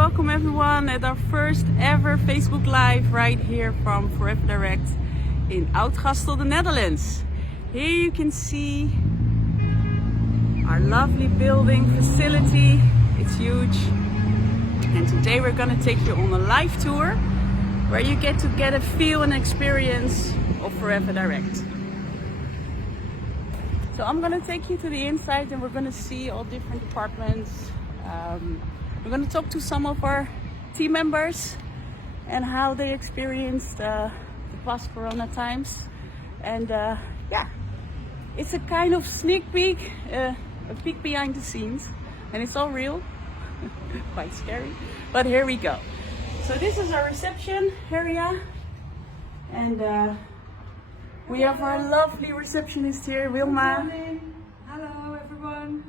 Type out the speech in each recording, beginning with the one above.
welcome everyone at our first ever Facebook Live right here from Forever Direct in Oud-Gastel, the Netherlands. Here you can see our lovely building facility. It's huge. And today we're gonna take you on a live tour where you get a feel and experience of Forever Direct. So I'm gonna take you to the inside and we're gonna see all different departments. We're going to talk to some of our team members and how they experienced the past Corona times. And yeah, it's a kind of sneak peek, a peek behind the scenes. And it's all real, quite scary, but here we go. So this is our reception area. And we have our lovely receptionist here, Wilma. Good morning. Hello everyone.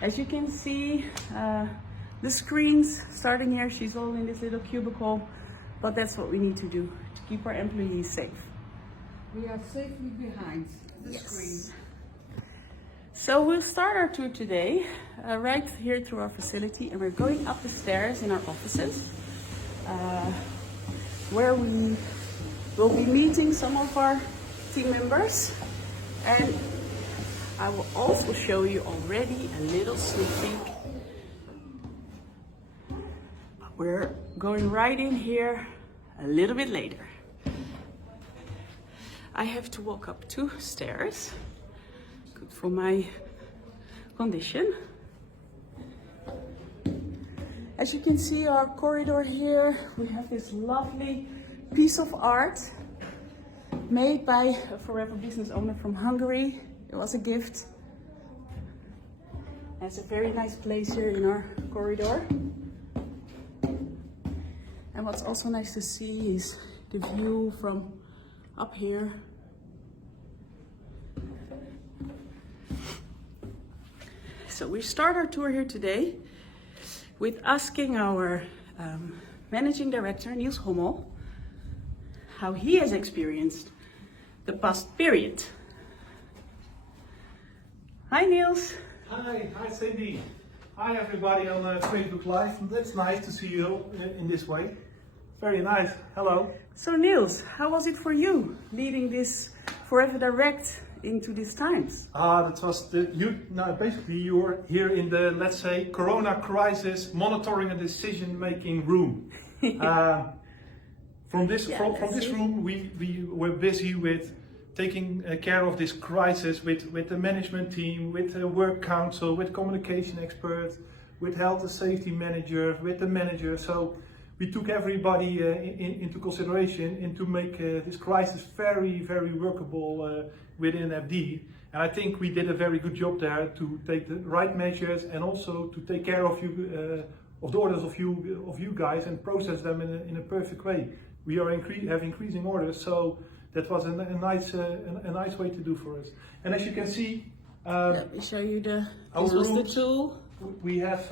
As you can see, the screens starting here, she's all in this little cubicle, but that's what we need to do to keep our employees safe. We are safely behind the screen. So we'll start our tour today right here through our facility, and we're going up the stairs in our offices where we will be meeting some of our team members, and I will also show you already a little sneak peek. We're going right in here a little bit later. I have to walk up 2 stairs, good for my condition. As you can see, our corridor here, we have this lovely piece of art made by a Forever business owner from Hungary. It was a gift. It's a very nice place here in our corridor. And what's also nice to see is the view from up here. So we start our tour here today with asking our managing director, Niels Hommel, how he has experienced the past period. Hi Niels. Hi Cindy. Hi everybody on Facebook Live. That's nice to see you in this way. Very nice. Hello. So Niels, how was it for you leading this Forever Direct into these times? That was basically you were here in the, let's say, Corona crisis monitoring and decision making room. From this room we were busy with taking care of this crisis with the management team, with the work council, with communication experts, with health and safety manager, with the manager. So we took everybody into consideration and to make this crisis very, very workable within FD. And I think we did a very good job there to take the right measures and also to take care of you, of the orders of you guys, and process them in a perfect way. We are have increasing orders, so that was a nice way to do for us. And as you can see, let me show you this was the tool. We have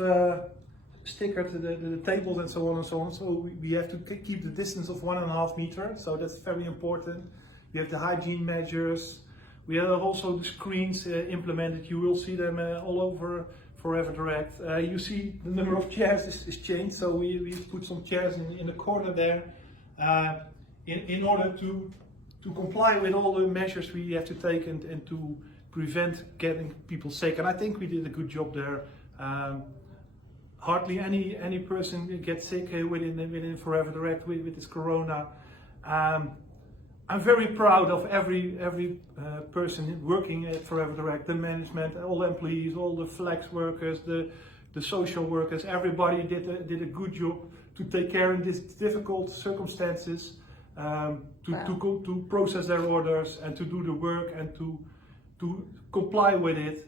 stickered the tables and so on and so on. So we have to keep the distance of 1.5 meters. So that's very important. We have the hygiene measures. We have also the screens implemented. You will see them all over Forever Direct. You see the number of chairs is changed. So we put some chairs in the corner there in order to comply with all the measures we have to take and to prevent getting people sick. And I think we did a good job there. Hardly any person gets sick within Forever Direct with this Corona. I'm very proud of every person working at Forever Direct, the management, all the employees, all the flex workers, the social workers. Everybody did a good job to take care in these difficult circumstances. To process their orders and to do the work and to comply with it.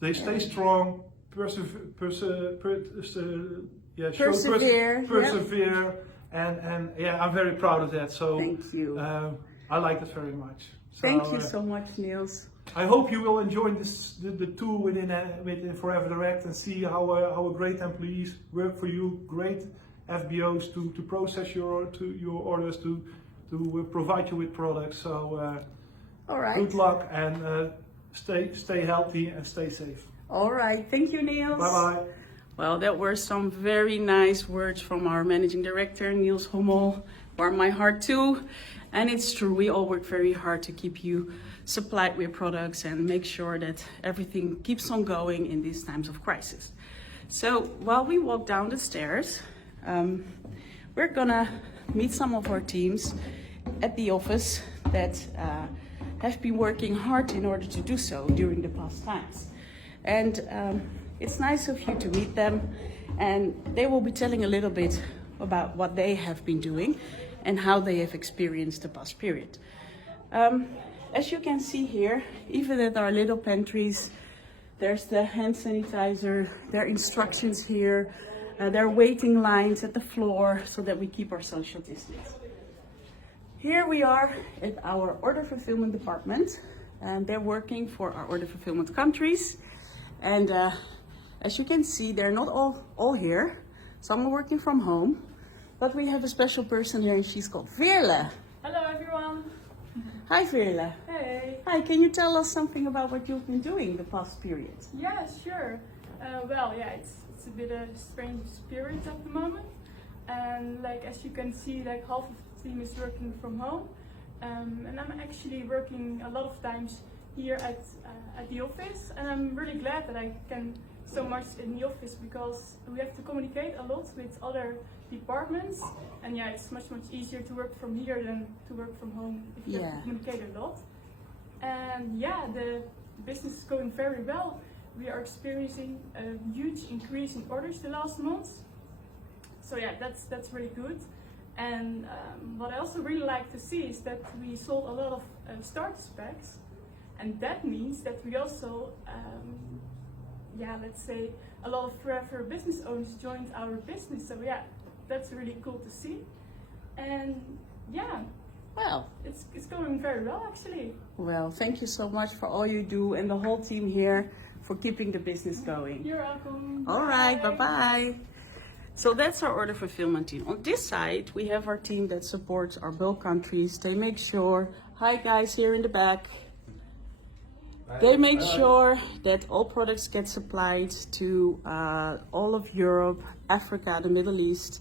They stay strong, persevere, and yeah, I'm very proud of that. So thank you. I like it very much. So, thank you so much, Niels. I hope you will enjoy the tour within Forever Direct and see how great employees work for you, great FBOs to process your orders, to provide you with products. So all right. Good luck and stay healthy and stay safe. All right. Thank you, Niels. Bye bye. Well, that were some very nice words from our managing director, Niels Hommel. Warmed my heart too. And it's true, we all work very hard to keep you supplied with products and make sure that everything keeps on going in these times of crisis. So while we walk down the stairs, we're gonna meet some of our teams at the office that have been working hard in order to do so during the past times. And it's nice of you to meet them, and they will be telling a little bit about what they have been doing and how they have experienced the past period. As you can see here, even at our little pantries, there's the hand sanitizer, there are instructions here, there are waiting lines at the floor so that we keep our social distance. Here we are at our order fulfillment department, and they're working for our order fulfillment countries. And as you can see, they're not all here. Some are working from home, but we have a special person here, and she's called Veerle. Hello everyone. Hi Veerle. Hey. Hi, can you tell us something about what you've been doing the past period? Yeah, sure. Well, yeah, it's a bit a strange period at the moment, and like as you can see, like half of the team is working from home, and I'm actually working a lot of times here at the office, and I'm really glad that I can so much in the office because we have to communicate a lot with other departments, and yeah, it's much easier to work from here than to work from home if you have to communicate a lot. And yeah, the business is going very well. We are experiencing a huge increase in orders the last months, so yeah, that's really good. And what I also really like to see is that we sold a lot of starter packs, and that means that we also yeah, let's say a lot of forever business owners joined our business, so yeah, that's really cool to see. And yeah, Well, it's going very well actually. well, thank you so much for all you do and the whole team here for keeping the business going. You're welcome. All right, bye-bye. So that's our order fulfillment team. On this side, we have our team that supports our bulk countries. They make sure, hi guys here in the back. They make sure that all products get supplied to all of Europe, Africa, the Middle East.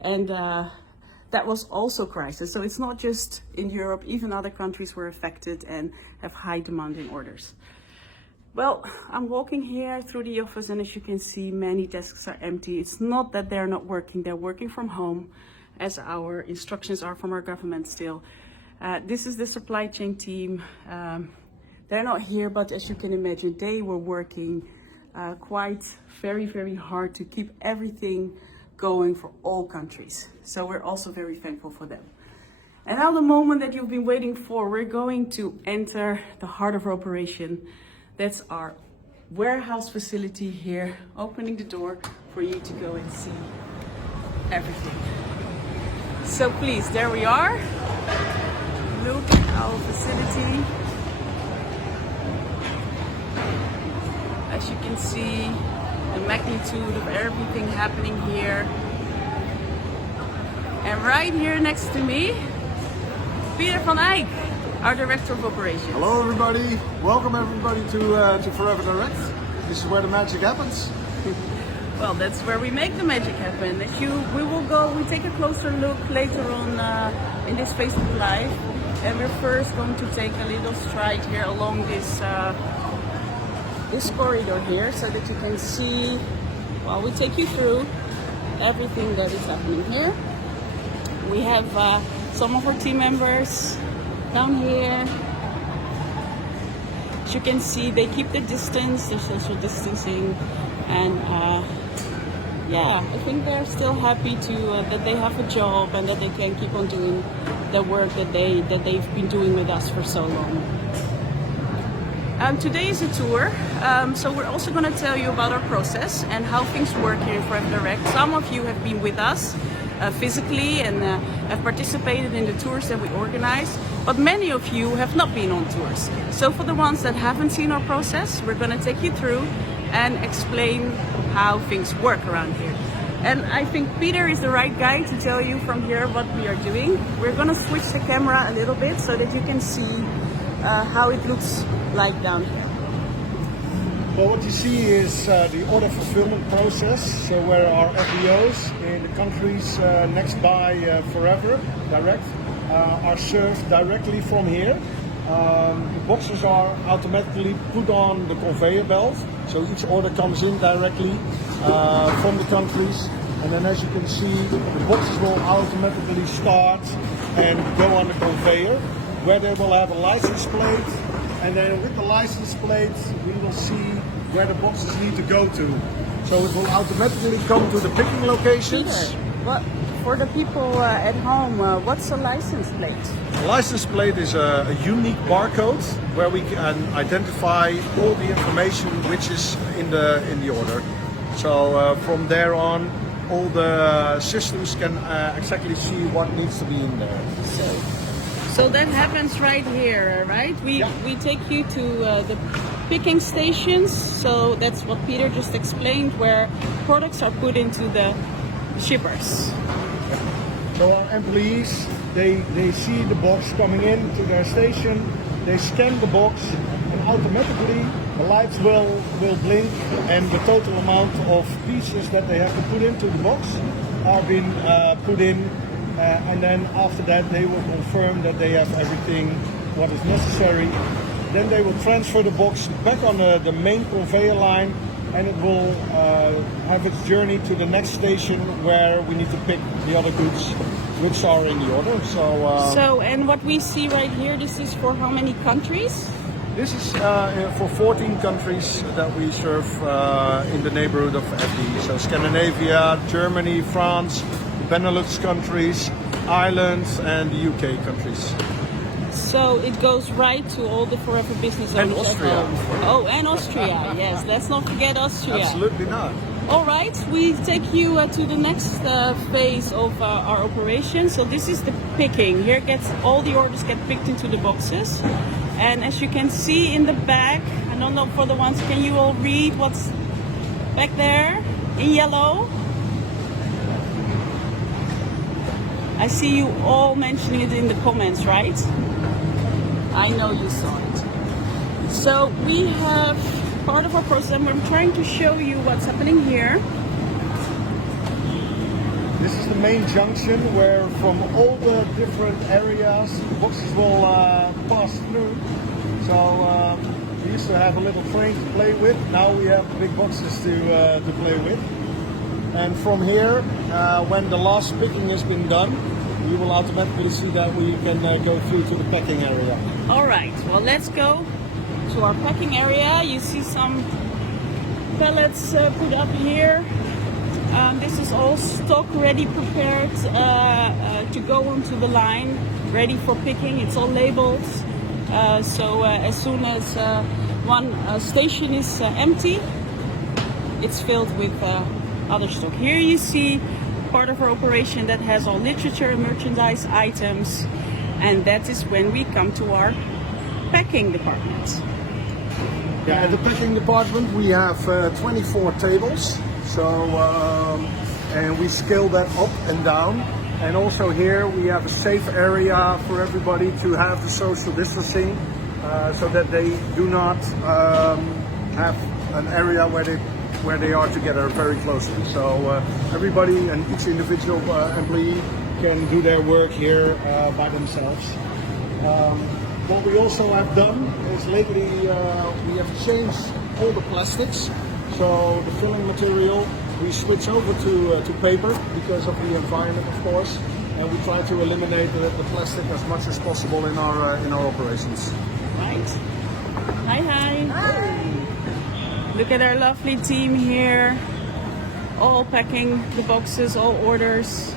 And that was also crisis. So it's not just in Europe, even other countries were affected and have high demand in orders. Well, I'm walking here through the office, and as you can see, many desks are empty. It's not that they're not working, they're working from home, as our instructions are from our government still. This is the supply chain team. They're not here, but as you can imagine, they were working quite very hard to keep everything going for all countries. So we're also very thankful for them. And now the moment that you've been waiting for, we're going to enter the heart of our operation. That's our warehouse facility here, opening the door for you to go and see everything. So please, there we are. Look at our facility. As you can see, the magnitude of everything happening here. And right here next to me, Peter van Eyck, our Director of Operations. Hello everybody, welcome everybody to Forever Direct. This is where the magic happens. Well, that's where we make the magic happen. We take a closer look later on in this Facebook Live, and we're first going to take a little stride here along this corridor here, so that you can see, while we take you through everything that is happening here. We have some of our team members down here. As you can see, they keep the distance, they're social distancing, and yeah, I think they're still happy that they have a job and that they can keep on doing the work that they've been doing with us for so long. Today is a tour, so we're also going to tell you about our process and how things work here in Forever Direct. Some of you have been with us physically and have participated in the tours that we organize, but many of you have not been on tours. So for the ones that haven't seen our process, we're going to take you through and explain how things work around here. And I think Peter is the right guy to tell you from here what we are doing. We're going to switch the camera a little bit so that you can see how it looks like down here. Well, what you see is the order fulfillment process. So where our FBOs in the countries next by Forever Direct are served directly from here. The boxes are automatically put on the conveyor belt. So each order comes in directly from the countries. And then as you can see, the boxes will automatically start and go on the conveyor, where they will have a license plate. And then with the license plate, we will see where the boxes need to go to. So it will automatically come to the picking locations. Peter, what, for the people at home, what's a license plate? The license plate is a unique barcode where we can identify all the information which is in the order. So from there on, all the systems can exactly see what needs to be in there. So that happens right here, right? We take you to the picking stations. So that's what Peter just explained, where products are put into the shippers. So our employees, they see the box coming in to their station, they scan the box, and automatically the lights will blink, and the total amount of pieces that they have to put into the box are being put in. And then after that they will confirm that they have everything what is necessary. Then they will transfer the box back on the main conveyor line, and it will have its journey to the next station where we need to pick the other goods which are in the order. So and what we see right here, this is for how many countries? this is for 14 countries that we serve in the neighborhood of FD. So Scandinavia, Germany, France, Benelux countries, Ireland, and the UK countries. So it goes right to all the Forever Business owners. And Austria. at home. Oh, and Austria. Yes, let's not forget Austria. Absolutely not. All right, we take you to the next phase of our operation. So this is the picking. Here all the orders get picked into the boxes. And as you can see in the back, I don't know for the ones, can you all read what's back there in yellow? I see you all mentioning it in the comments, right? I know you saw it. So we have part of our process, and I'm trying to show you what's happening here. This is the main junction where from all the different areas the boxes will pass through. So we used to have a little train to play with. Now we have big boxes to play with. And from here, when the last picking has been done, we will automatically see that we can go through to the packing area. All right, well, let's go to our packing area. You see some pallets put up here. This is all stock ready, prepared to go onto the line, ready for picking. It's all labeled. So as soon as one station is empty, it's filled with other stock. Here you see part of our operation that has all literature and merchandise items, and that is when we come to our packing department. Yeah, at the packing department we have 24 tables, so and we scale that up and down. And also here we have a safe area for everybody to have the social distancing, so that they do not have an area where they are together very closely. So everybody and each individual employee can do their work here by themselves. What we also have done is lately we have changed all the plastics. So the filling material we switch over to paper because of the environment, of course, and we try to eliminate the plastic as much as possible in our operations. Right. Hi, hi. Hi. Look at our lovely team here, all packing the boxes, all orders,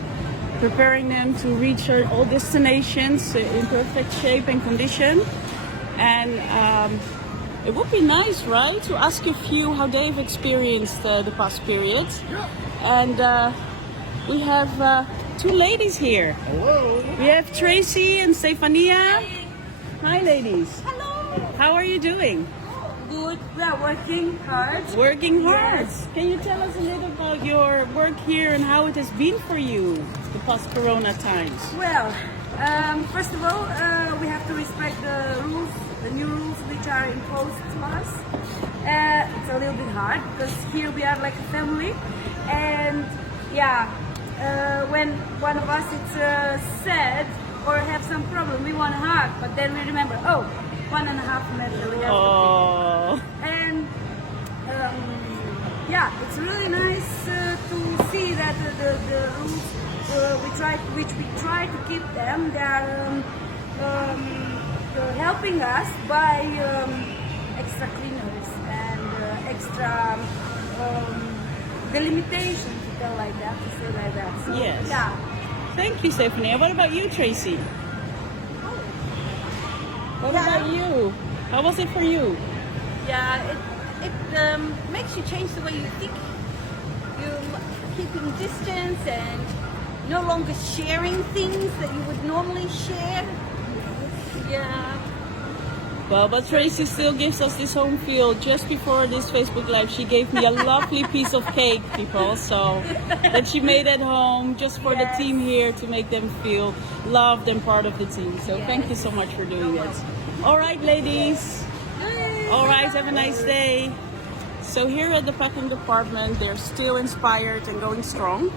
preparing them to reach all destinations in perfect shape and condition. And it would be nice, right, to ask a few how they've experienced the past period. Yeah. And we have two ladies here. Hello. We have Tracy and Stefania. Hi, ladies. Hello. How are you doing? Good. We are working hard. Working hard. Yes. Can you tell us a little about your work here and how it has been for you the past Corona times? Well, First of all, we have to respect the rules, the new rules which are imposed to us. It's a little bit hard because here we are like a family, and yeah, when one of us is sad or have some problem, we want to hug, but then we remember, oh, 1.5 meters we have to keep. And yeah, it's really nice to see that the rules which we try to keep them, they are helping us by extra cleaners and extra delimitation, to tell like that, to say like that. So, Yes. yeah. Thank you, Stephanie. And what about you, Tracy? What about you? How was it for you? Yeah, it makes you change the way you think. You're keeping distance and no longer sharing things that you would normally share. Yeah. Well, but Tracy still gives us this home feel. Just before this Facebook Live, she gave me a lovely piece of cake, people, so that she made at home just for the team here to make them feel loved and part of the team. So thank you so much for doing it. All right, ladies. All right, have a nice day. So here at the packing department, they're still inspired and going strong.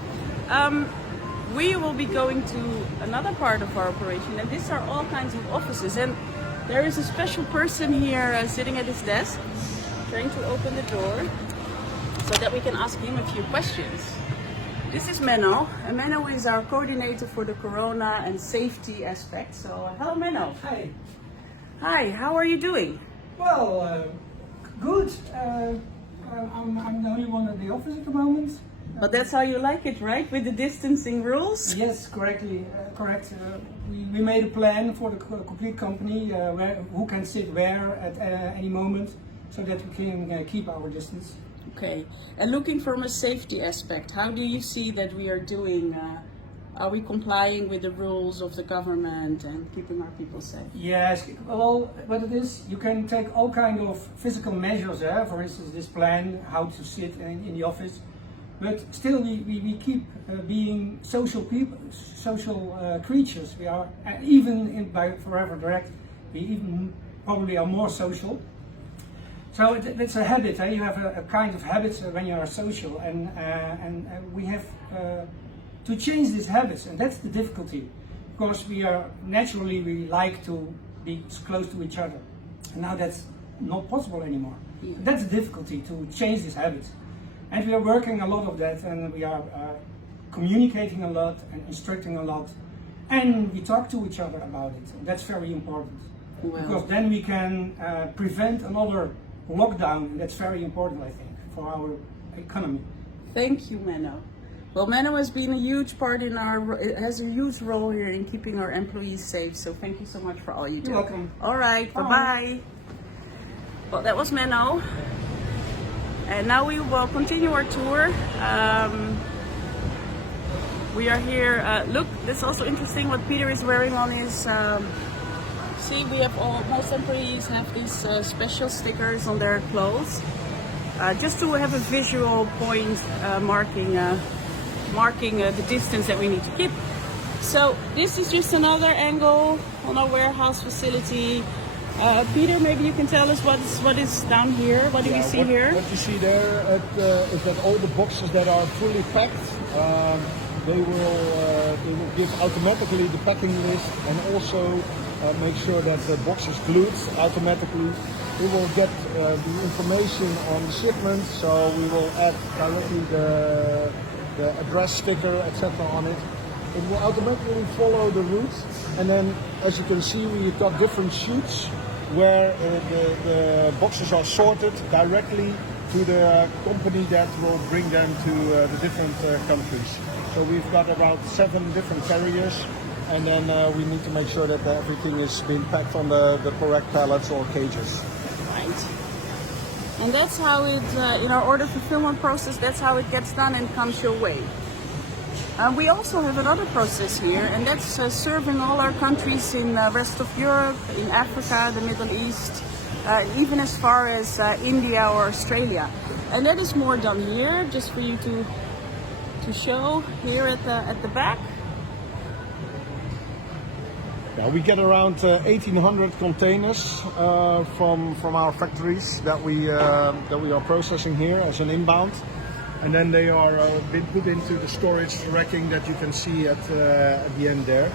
We will be going to another part of our operation, and these are all kinds of offices. And there is a special person here sitting at his desk, trying to open the door so that we can ask him a few questions. This is Menno, and Menno is our coordinator for the Corona and safety aspect. So hello, Menno. Hi. Hi, how are you doing? Well, good. I'm the only one at the office at the moment. But that's how you like it, right? With the distancing rules? Yes, correct. We made a plan for the complete company, who can sit where at any moment, so that we can keep our distance. Okay. And looking from a safety aspect, how do you see that we are doing? Are we complying with the rules of the government and keeping our people safe? Yes, well, what it is, you can take all kind of physical measures, for instance, this plan, how to sit in the office, but still we keep being social people, social creatures. We are, even by Forever Direct, we even probably are more social. So it's a habit, you have a kind of habit when you are social, and we have to change these habits, and that's the difficulty, because we like to be close to each other, and now that's not possible anymore. Yeah. That's the difficulty, to change these habits, and we are working a lot of that, and we are communicating a lot and instructing a lot, and we talk to each other about it, and that's very important. Well, because then we can prevent another lockdown, and that's very important, I think, for our economy. Thank you, Menno. Well, Menno has been a huge part in has a huge role here in keeping our employees safe. So thank you so much for all you do. You're welcome. All right, bye-bye. Well, that was Menno. And now we will continue our tour. We are here. Look, that's also interesting what Peter is wearing on his. See, we have most employees have these special stickers on their clothes, just to have a visual point marking the distance that we need to keep. So this is just another angle on our warehouse facility. Peter, maybe you can tell us what is down here. What do we see here? What you see there is that all the boxes that are fully packed, they will give automatically the packing list, and also make sure that the box is glued automatically. We will get the information on the shipment, so we will add directly the address sticker, etc. on it. It will automatically follow the route, and then, as you can see, we've got different chutes where the boxes are sorted directly to the company that will bring them to the different countries. So we've got about 7 different carriers, and then we need to make sure that everything is being packed on the correct pallets or cages. Right. And that's how it, in our order fulfillment process, that's how it gets done and comes your way. We also have another process here, and that's serving all our countries in the rest of Europe, in Africa, the Middle East, even as far as India or Australia. And that is more done here, just for you to show here at the back. Yeah, we get around 1,800 containers from our factories that we are processing here as an inbound, and then they are been put into the storage racking that you can see at the end there.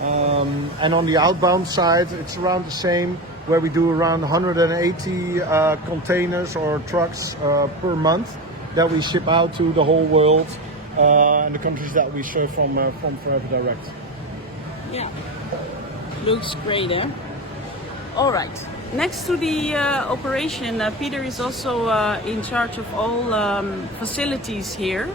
And on the outbound side, it's around the same, where we do around 180 containers or trucks per month that we ship out to the whole world and the countries that we serve from Forever Direct. Yeah, looks great, eh? All right. Next to the operation, Peter is also in charge of all facilities here.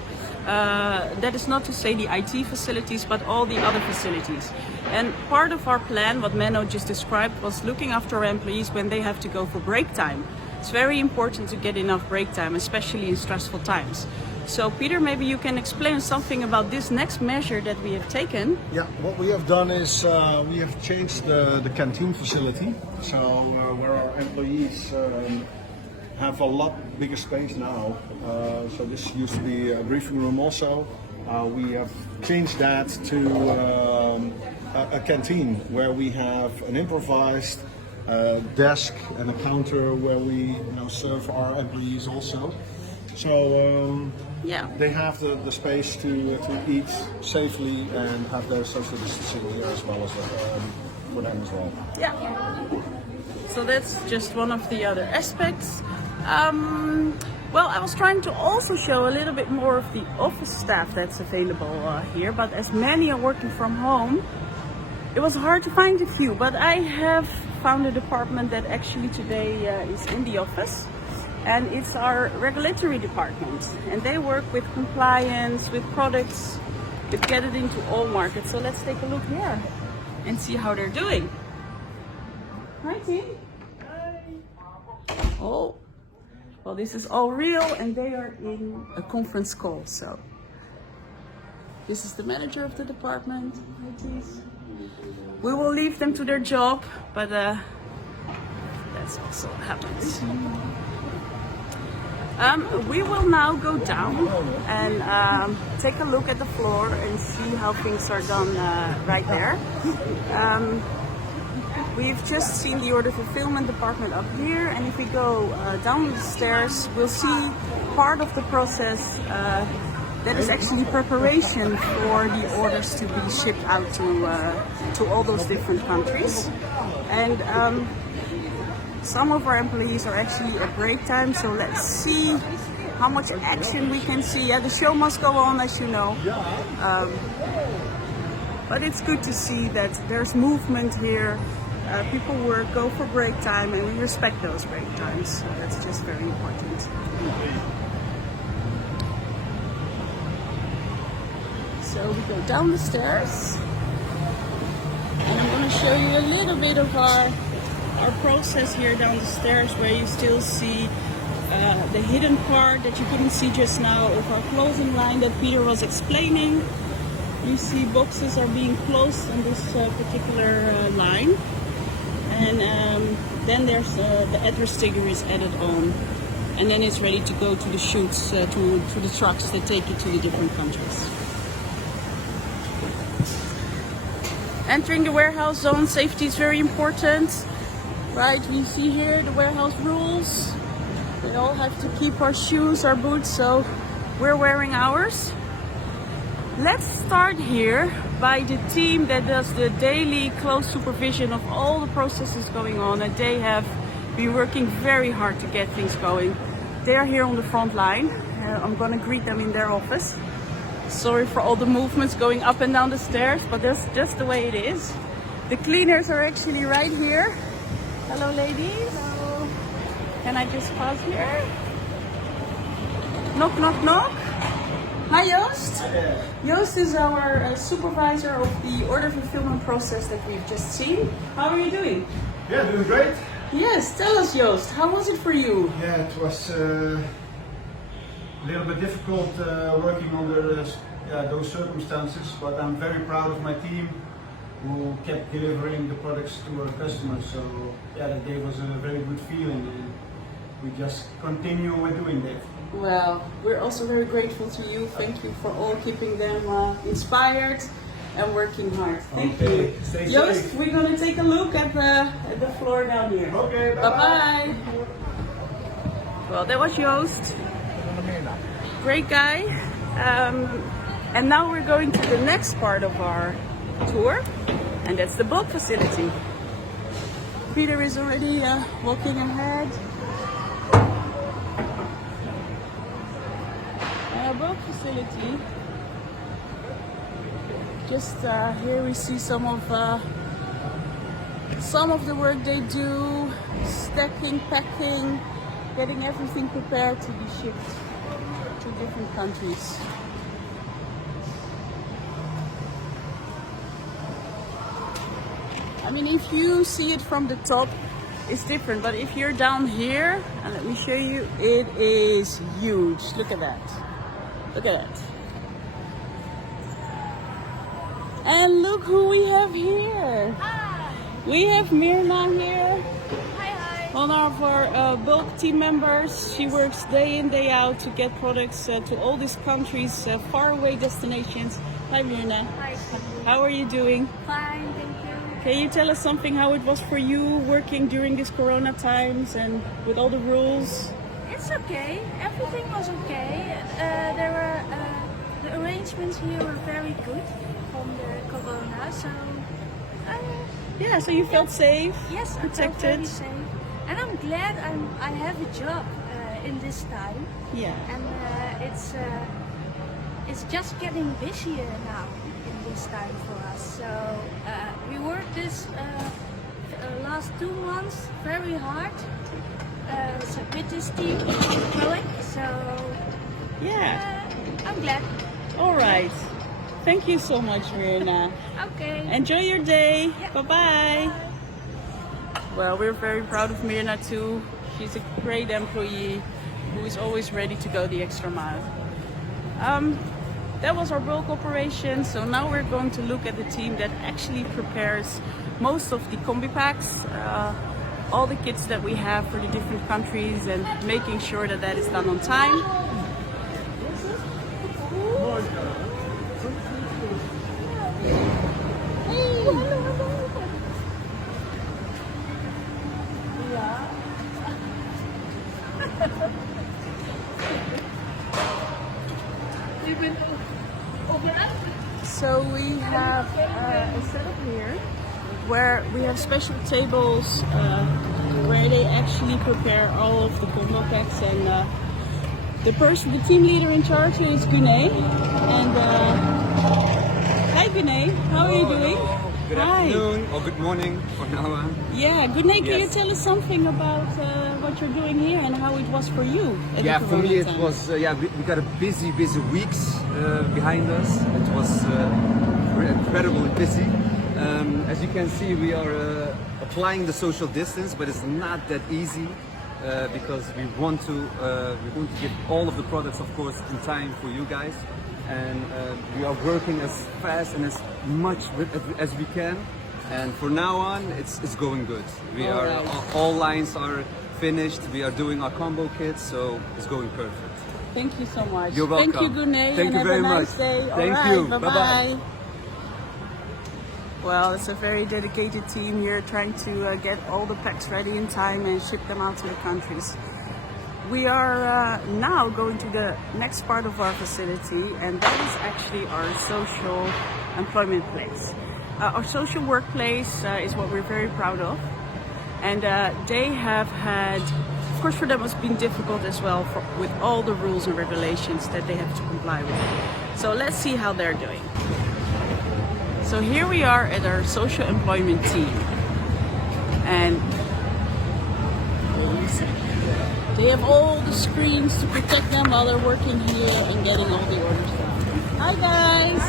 That is not to say the IT facilities, but all the other facilities. And part of our plan, what Menno just described, was looking after our employees when they have to go for break time. It's very important to get enough break time, especially in stressful times. So Peter, maybe you can explain something about this next measure that we have taken. Yeah, what we have done is we have changed the canteen facility, so where our employees have a lot bigger space now. So this used to be a briefing room also. We have changed that to a canteen where we have an improvised desk and a counter where we serve our employees also. So Yeah. they have the space to eat safely and have their social distancing here as well as for them as well. Yeah. So that's just one of the other aspects. Well, I was trying to also show a little bit more of the office staff that's available here, but as many are working from home, it was hard to find a few. But I have found a department that actually today is in the office, and it's our regulatory department, and they work with compliance, with products, to get it into all markets. So let's take a look here and see how they're doing. Hi, team. Oh, well, this is all real, and they are in a conference call. So this is the manager of the department. Hi, Tees. We will leave them to their job, but that's also what happens. We will now go down and take a look at the floor and see how things are done right there. We've just seen the order fulfillment department up here, and if we go down the stairs, we'll see part of the process that is actually preparation for the orders to be shipped out to all those different countries. And some of our employees are actually at break time, so let's see how much action we can see. Yeah, the show must go on, as you know. But it's good to see that there's movement here. People work, go for break time, and we respect those break times. So that's just very important. So we go down the stairs, and I'm going to show you a little bit of our process here down the stairs, where you still see the hidden part that you couldn't see just now of our closing line that Peter was explaining. You see boxes are being closed on this particular line, and then there's the address sticker is added on, and then it's ready to go to the chutes, to the trucks that take it to the different countries. Entering the warehouse zone, safety is very important. Right, we see here the warehouse rules. We all have to keep our shoes, our boots, so we're wearing ours. Let's start here by the team that does the daily close supervision of all the processes going on, and they have been working very hard to get things going. They are here on the front line. I'm gonna greet them in their office. Sorry for all the movements going up and down the stairs, but that's just the way it is. The cleaners are actually right here. Hello, ladies. Hello. Can I just pass here? Knock, knock, knock. Hi, Joost. Joost is our supervisor of the order fulfillment process that we've just seen. How are you doing? Yeah, doing great. Yes, tell us, Joost. How was it for you? Yeah, it was a little bit difficult working under those circumstances, but I'm very proud of my team who kept delivering the products to our customers. So yeah, that gave us a very good feeling, and we just continue with doing that. Well, we're also very grateful to you. Thank you for all keeping them inspired. and working hard. Thank Okay, you. stay Joost, safe. we're gonna take a look at the floor down here. Okay, Bye-bye. Well, that was Joost. Great guy. And now we're going to the next part of our tour, and that's the bulk facility. Peter is already walking ahead. Bulk facility. Just here we see some of the work they do, stacking, packing, getting everything prepared to be shipped to different countries. I mean, if you see it from the top, it's different, but if you're down here, and let me show you, it is huge. Look at that. Look at that. And look who we have here. Hi. We have Mirna here, Hi. one of our bulk team members. She works day in, day out to get products to all these countries, faraway destinations. Hi Mirna. Hi. How are you doing? Fine, thank you. Can you tell us something how it was for you working during these Corona times and with all the rules? It's okay. Everything was okay. There were the arrangements here were very good from the corona. So Yeah, so you felt safe, yes, I felt protected. very safe, and I'm glad I have a job in this time. Yeah. And it's just getting busier now in this time for us. So we worked this last 2 months very hard. So with this team going, so Yeah. I'm glad. All right. Thank you so much, Mirna. Okay. Enjoy your day. Yeah. Bye-bye. Well, we're very proud of Mirna too. She's a great employee who is always ready to go the extra mile. That was our bulk operation. So now we're going to look at the team that actually prepares most of the combi packs, all the kits that we have for the different countries, and making sure that that is done on time. So we have a setup here where we have special tables where they actually prepare all of the combo packs, and the team leader in charge is Gunay. And hi Gunay, how are you doing? Good Hi. afternoon or good morning for now on. Yeah, Gunay, can you Yes. tell us something about what you're doing here and how it was for you? At Yeah, the for me Corona it time? was, we got a busy weeks behind us. It was incredibly busy. As you can see, we are applying the social distance, but it's not that easy because we want to get all of the products, of course, in time for you guys. And we are working as fast and as much as we can. And for now on, it's going good. We All are right. all lines are finished. We are doing our combo kits, so it's going perfect. Thank you so much. You're welcome. Thank you, Gunay. Thank and you have very a nice much. day. All Thank right, you. Bye-bye. Bye-bye. Well, it's a very dedicated team here trying to get all the packs ready in time and ship them out to the countries. We are now going to the next part of our facility, and that is actually our social employment place. Our social workplace is what we're very proud of, and they have had, of course for them it's been difficult as well with all the rules and regulations that they have to comply with. So let's see how they're doing. So here we are at our social employment team, and they have all the screens to protect them while they're working here and getting all the orders done. Hi guys!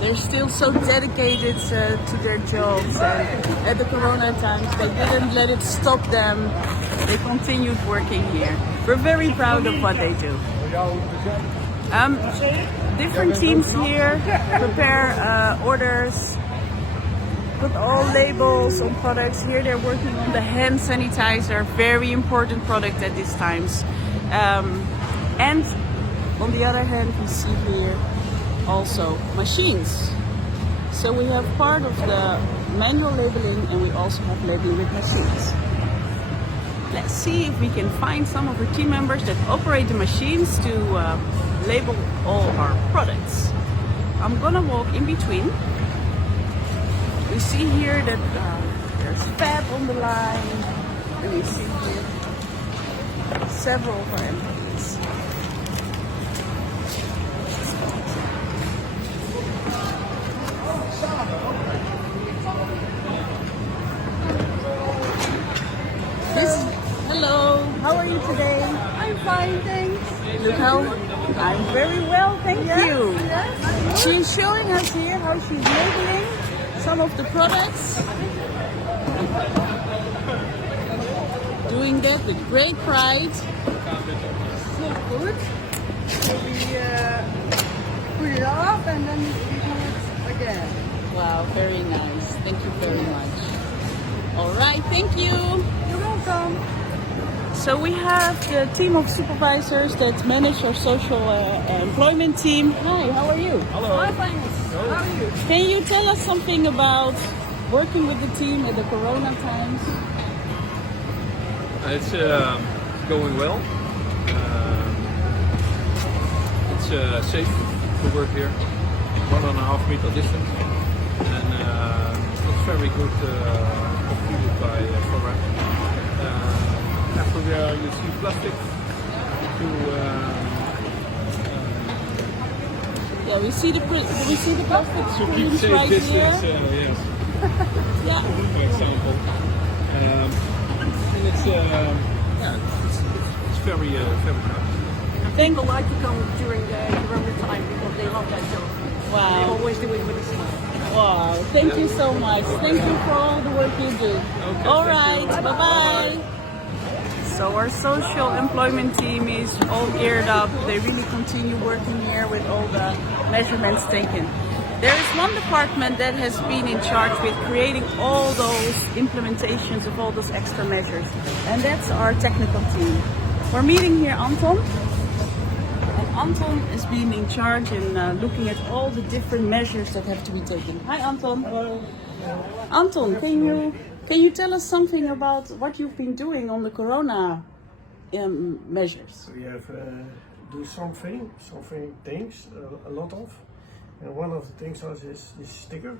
They're still so dedicated to their jobs, and at the Corona times they didn't let it stop them. They continued working here. We're very proud of what they do. Different teams here prepare orders, put all labels on products. Here they're working on the hand sanitizer, very important product at these times. And on the other hand, we see here also machines. So we have part of the manual labeling and we also have labeling with machines. Let's see if we can find some of the team members that operate the machines to label all our products. I'm gonna walk in between. We see here that there's fab on the line, and we see here several of our employees. Hello, how are you today? I'm fine, thanks. Look how I'm very well, thank you. Yes. She's showing us here how she's labeling some of the products. Doing that with great pride. So good. So we put it up and then we do it again. Wow, very nice. Thank you very much. All right, thank you. You're welcome. So we have the team of supervisors that manage our social employment team. Hi, how are you? Hello. I'm fine. How are you? Can you tell us something about working with the team at the Corona times? It's going well. It's safe to work here, 1.5 meter distance, and it's very good completed by Flora. Everywhere you see plastic to Yeah, we see the plastic to keep screens safe right distance. here. Yes, Yeah. for example, and it's very nice. People like to come during the Corona time because they love that job. They Wow. always do it with a smile. Wow. Thank you so much. Thank you for all the work you do. Okay, All thank right. you. Bye-bye. So our social employment team is all geared up. They really continue working here with all the measurements taken. There is one department that has been in charge with creating all those implementations of all those extra measures, and that's our technical team. We're meeting here Anton, and Anton is being in charge in looking at all the different measures that have to be taken. Hi Anton. Hello. Anton, can you tell us something about what you've been doing on the Corona measures? We have do something things, a lot of. And one of the things was this sticker.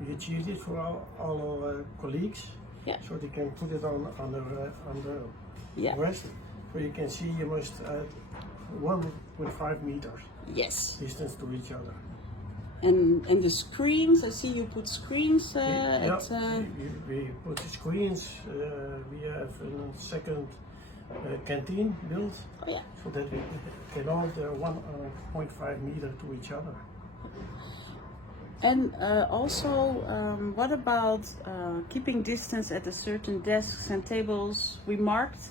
We achieved it for all our colleagues, Yeah. so they can put it on the Yeah. breast. So you can see you must add 1.5 meters Yes. distance to each other. And the screens, I see you put screens Yeah, at... we put the screens. We have a second canteen built, Oh yeah. so that we can all the 1.5 meter to each other. And also, what about keeping distance at a certain desks and tables? We marked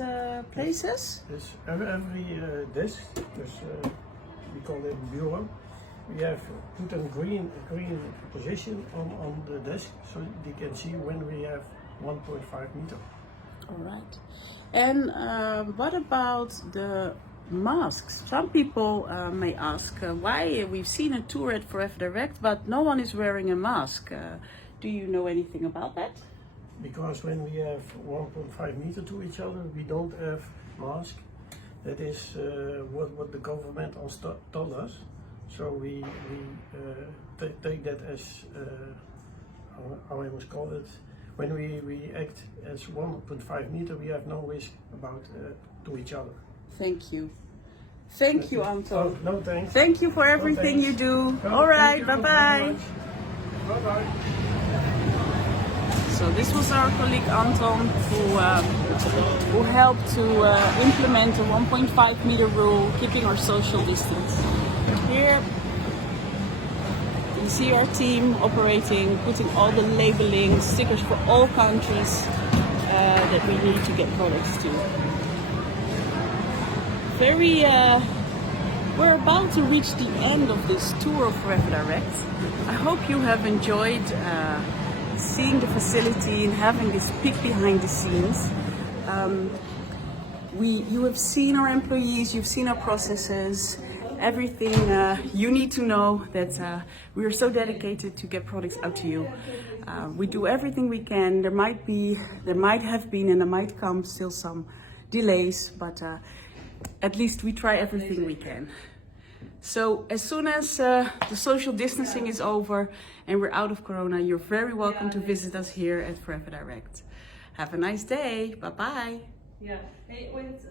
places? Yes, every desk, we call it bureau. We have put a green position on the desk so they can see when we have 1.5 meter. All right. And what about the masks? Some people may ask why we've seen a tour at Forever Direct, but no one is wearing a mask. Do you know anything about that? Because when we have 1.5 meter to each other, we don't have mask. That is what the government told us. So we take that as how I must call it. When we act as 1.5 meter, we have no risk about to each other. Thank you. Thank you, Anton. Oh, no thanks. Thank you for everything you do. All right, bye-bye. Bye-bye. So this was our colleague Anton who helped to implement the 1.5 meter rule, keeping our social distance. Here you see our team operating, putting all the labeling, stickers for all countries that we need to get products to. We're about to reach the end of this tour of Forever Direct. I hope you have enjoyed seeing the facility and having this peek behind the scenes. You have seen our employees, you've seen our processes, everything you need to know that we are so dedicated to get products out to you. We do everything we can. There might have been and there might come still some delays, but at least we try everything we can. So as soon as the social distancing is over and we're out of Corona, you're very welcome to visit us here at Forever Direct. Have a nice day. Bye-bye. Yeah. Hey, wait.